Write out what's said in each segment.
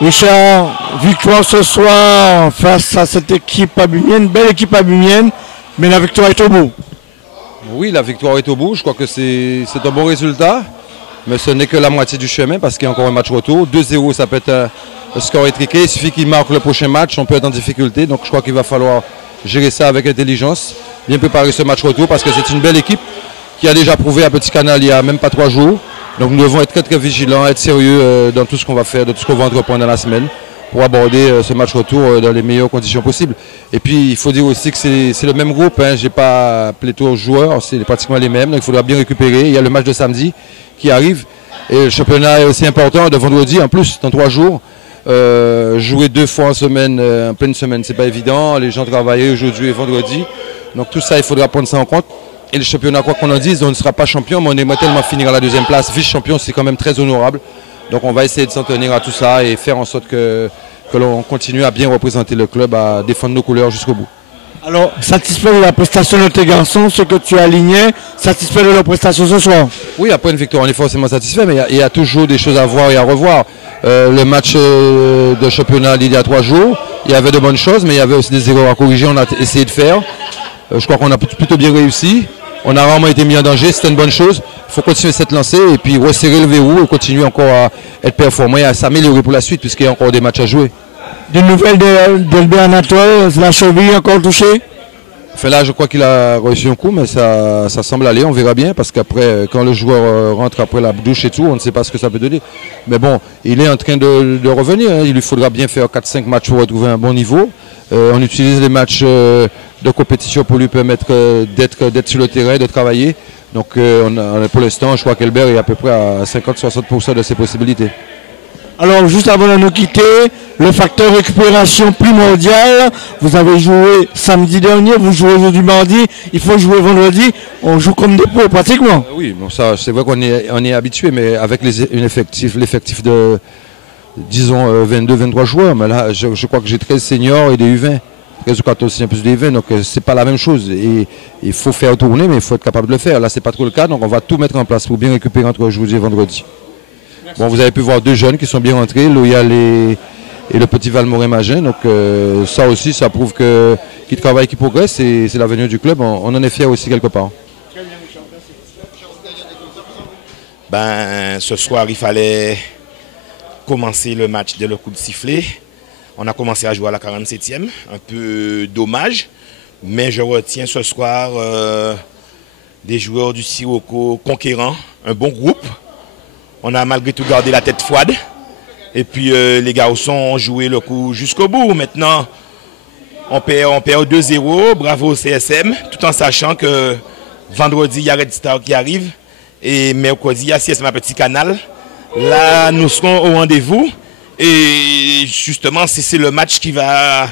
Richard, victoire ce soir face à cette équipe abumienne, belle équipe abumienne, mais la victoire est au bout. Oui, la victoire est au bout. Je crois que c'est un bon résultat, mais ce n'est que la moitié du chemin parce qu'il y a encore un match retour. 2-0, ça peut être un score étriqué. Il suffit qu'il marque le prochain match, on peut être en difficulté. Donc je crois qu'il va falloir gérer ça avec intelligence, bien préparer ce match retour parce que c'est une belle équipe qui a déjà prouvé à Petit Canal il n'y a même pas 3 jours. Donc nous devons être très très vigilants, être sérieux dans tout ce qu'on va faire, dans tout ce qu'on va entreprendre dans la semaine pour aborder ce match retour dans les meilleures conditions possibles. Et puis il faut dire aussi que c'est le même groupe, hein. Je n'ai pas pléthore de joueurs, c'est pratiquement les mêmes, donc il faudra bien récupérer. Il y a le match de samedi qui arrive et le championnat est aussi important de vendredi en plus, dans 3 jours. Jouer 2 fois en semaine, en pleine semaine, c'est pas évident. Les gens travaillent aujourd'hui et vendredi. Donc tout ça, il faudra prendre ça en compte. Et le championnat, quoi qu'on en dise, on ne sera pas champion, mais on aimerait tellement finir à la 2e place. Vice-champion, c'est quand même très honorable. Donc on va essayer de s'en tenir à tout ça et faire en sorte que l'on continue à bien représenter le club, à défendre nos couleurs jusqu'au bout. Alors, satisfait de la prestation de tes garçons, ce que tu as aligné, satisfait de leur prestation ce soir? Oui, après une victoire, on est forcément satisfait, mais il y a toujours des choses à voir et à revoir. Le match de championnat il y a 3 jours, il y avait de bonnes choses, mais il y avait aussi des erreurs à corriger, on a essayé de faire. Je crois qu'on a plutôt bien réussi. On a rarement été mis en danger, c'était une bonne chose. Il faut continuer cette lancée et puis resserrer le verrou et continuer encore à être performant et à s'améliorer pour la suite, puisqu'il y a encore des matchs à jouer. Des nouvelles d'Elbert Anatole, la cheville encore touchée? Enfin là, je crois qu'il a reçu un coup, mais ça semble aller, on verra bien, parce qu'après, quand le joueur rentre après la douche et tout, on ne sait pas ce que ça peut donner. Mais bon, il est en train de revenir, hein. Il lui faudra bien faire 4-5 matchs pour retrouver un bon niveau. On utilise les matchs de compétition pour lui permettre d'être sur le terrain, de travailler. Donc pour l'instant, je crois qu'Elbert est à peu près à 50-60% de ses possibilités. Alors juste avant de nous quitter, le facteur récupération primordial, vous avez joué samedi dernier, vous jouez aujourd'hui mardi, il faut jouer vendredi, on joue comme des pros pratiquement. Oui, bon, ça c'est vrai qu'on est habitué, mais avec l'effectif de, disons, 22-23 joueurs, mais là je crois que j'ai 13 seniors et des U20, 13 ou 14 seniors plus des U20, donc c'est pas la même chose. Et il faut faire tourner, mais il faut être capable de le faire. Là c'est pas trop le cas, donc on va tout mettre en place pour bien récupérer entre aujourd'hui et vendredi. Bon, vous avez pu voir 2 jeunes qui sont bien rentrés, Loyal et le petit Valmorin-Magin. Donc ça aussi, ça prouve qu'ils travaillent, qu'ils progressent et c'est l'avenir du club. On en est fiers aussi quelque part. Ce soir, il fallait commencer le match dès le coup de sifflet. On a commencé à jouer à la 47e, un peu dommage. Mais je retiens ce soir des joueurs du Sirocco conquérants, un bon groupe. On a malgré tout gardé la tête froide. Et puis les garçons ont joué le coup jusqu'au bout. Maintenant, on perd 2-0. Bravo au CSM. Tout en sachant que vendredi, il y a Red Star qui arrive. Et mercredi, il y a CSM à Petit Canal. Là, nous serons au rendez-vous. Et justement, c'est le match qui va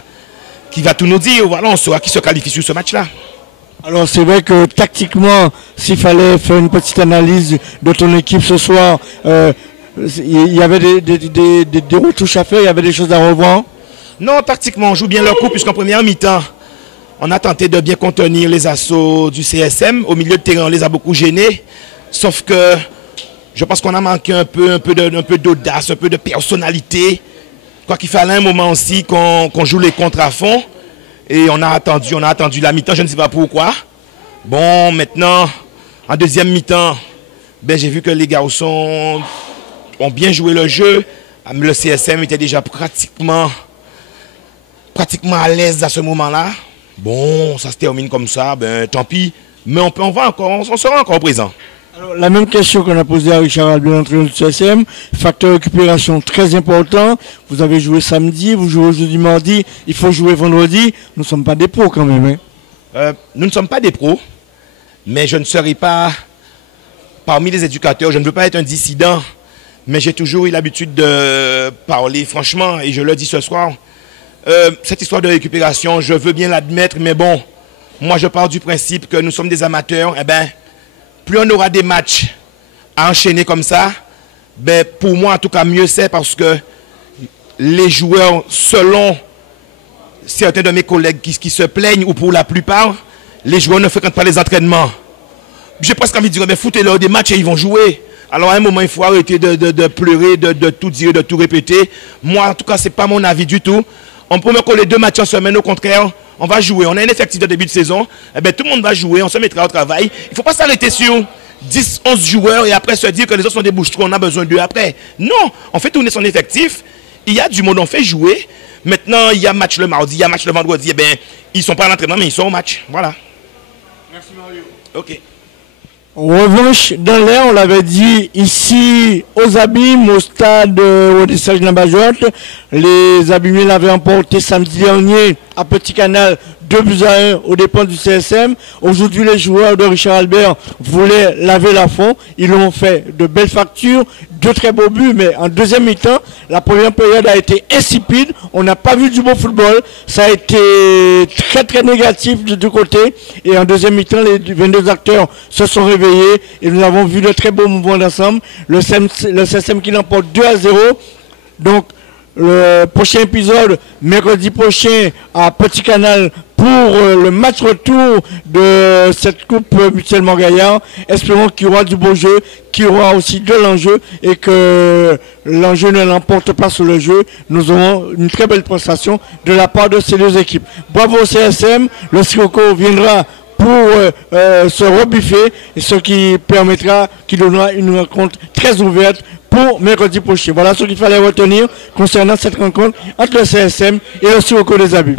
tout nous dire. Voilà, on saura qui se qualifie sur ce match-là. Alors c'est vrai que tactiquement, s'il fallait faire une petite analyse de ton équipe ce soir, il y avait des retouches à faire, il y avait des choses à revoir? Non, tactiquement, on joue bien leur coup, puisqu'en première mi-temps, on a tenté de bien contenir les assauts du CSM. Au milieu de terrain, on les a beaucoup gênés. Sauf que je pense qu'on a manqué un peu d'audace, un peu de personnalité. Quoi qu'il fallait un moment aussi qu'on joue les contres à fond. Et on a attendu la mi-temps, je ne sais pas pourquoi. Bon, maintenant, en deuxième mi-temps, j'ai vu que les garçons ont bien joué le jeu. Le CSM était déjà pratiquement à l'aise à ce moment-là. Bon, ça se termine comme ça, tant pis. Mais on sera encore présent. Alors, la même question qu'on a posée à Richard Albert, l'entraîneur du CSM, facteur récupération très important. Vous avez joué samedi, vous jouez aujourd'hui mardi, il faut jouer vendredi. Nous ne sommes pas des pros quand même. Hein? Nous ne sommes pas des pros, mais je ne serai pas parmi les éducateurs. Je ne veux pas être un dissident, mais j'ai toujours eu l'habitude de parler franchement, et je le dis ce soir. Cette histoire de récupération, je veux bien l'admettre, mais bon, moi je pars du principe que nous sommes des amateurs. Plus on aura des matchs à enchaîner comme ça, pour moi en tout cas mieux c'est, parce que les joueurs, selon certains de mes collègues qui se plaignent, ou pour la plupart, les joueurs ne fréquentent pas les entraînements. J'ai presque envie de dire, foutez-leur des matchs et ils vont jouer. Alors à un moment, il faut arrêter de pleurer, de tout dire, de tout répéter. Moi, en tout cas, ce n'est pas mon avis du tout. On peut me coller 2 matchs en semaine, au contraire, on va jouer. On a un effectif de début de saison, eh bien, tout le monde va jouer, on se mettra au travail. Il ne faut pas s'arrêter sur 10, 11 joueurs et après se dire que les autres sont des bouches-trous, on a besoin d'eux après. Non, on fait tourner son effectif, il y a du monde, on fait jouer. Maintenant, il y a match le mardi, il y a match le vendredi, eh bien, ils ne sont pas à l'entraînement, mais ils sont au match. Voilà. Merci Mario. Ok. En revanche, dans l'air, on l'avait dit, ici, aux Abîmes, au stade Rodissage Nabajotte, les Abîmiers l'avaient emporté samedi dernier à Petit Canal 2-1 aux dépens du CSM. Aujourd'hui, les joueurs de Richard Albert voulaient laver la fond. Ils ont fait de belles factures, 2 très beaux buts, mais en deuxième mi-temps, la première période a été insipide. On n'a pas vu du bon football. Ça a été très très négatif de deux côtés. Et en deuxième mi-temps, les 22 acteurs se sont réveillés et nous avons vu de très beaux mouvements d'ensemble. Le CSM qui l'emporte 2-0. Donc, le prochain épisode, mercredi prochain, à Petit Canal, pour le match retour de cette Coupe mutuellement Gaillard. Espérons qu'il y aura du beau jeu, qu'il y aura aussi de l'enjeu et que l'enjeu ne l'emporte pas sur le jeu. Nous aurons une très belle prestation de la part de ces deux équipes. Bravo au CSM, le Sirocco viendra pour se rebiffer, et ce qui permettra qu'il donnera une rencontre très ouverte pour mercredi prochain. Voilà ce qu'il fallait retenir concernant cette rencontre entre le CSM et le Sirocco des Abus.